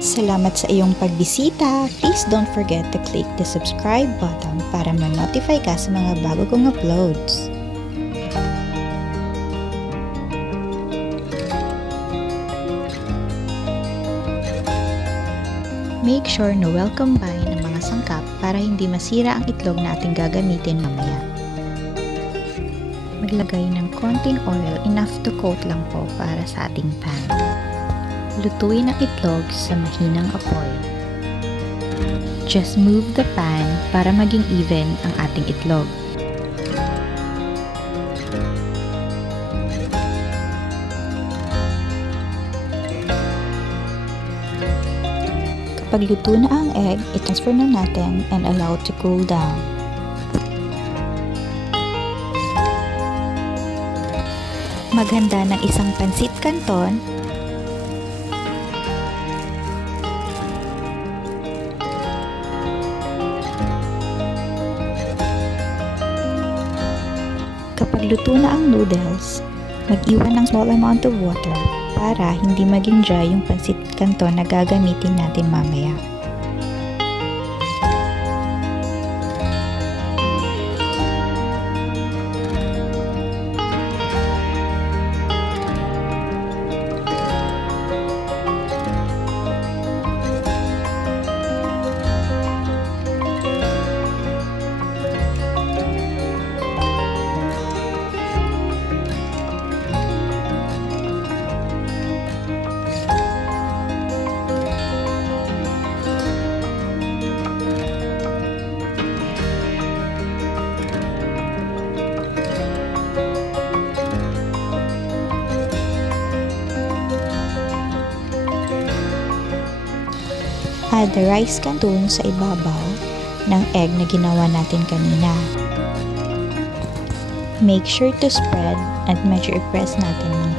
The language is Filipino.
Salamat sa iyong pagbisita. Please don't forget to click the subscribe button para ma-notify ka sa mga bago kong uploads. Make sure na well combine ang mga sangkap para hindi masira ang itlog na ating gagamitin mamaya. Maglagay ng konting oil, enough to coat lang po para sa ating pan. Lutuin ang itlog sa mahinang apoy. Just move the pan para maging even ang ating itlog. Kapag luto na ang egg, i-transfer na natin and allow to cool down. Maghanda ng isang pansit canton. Kapag luto na ang noodles, mag-iwan ng small amount of water para hindi maging dry yung pansit canton na gagamitin natin mamaya. Add the rice canton sa ibabaw ng egg na ginawa natin kanina. Make sure to spread at medyo i-press natin ng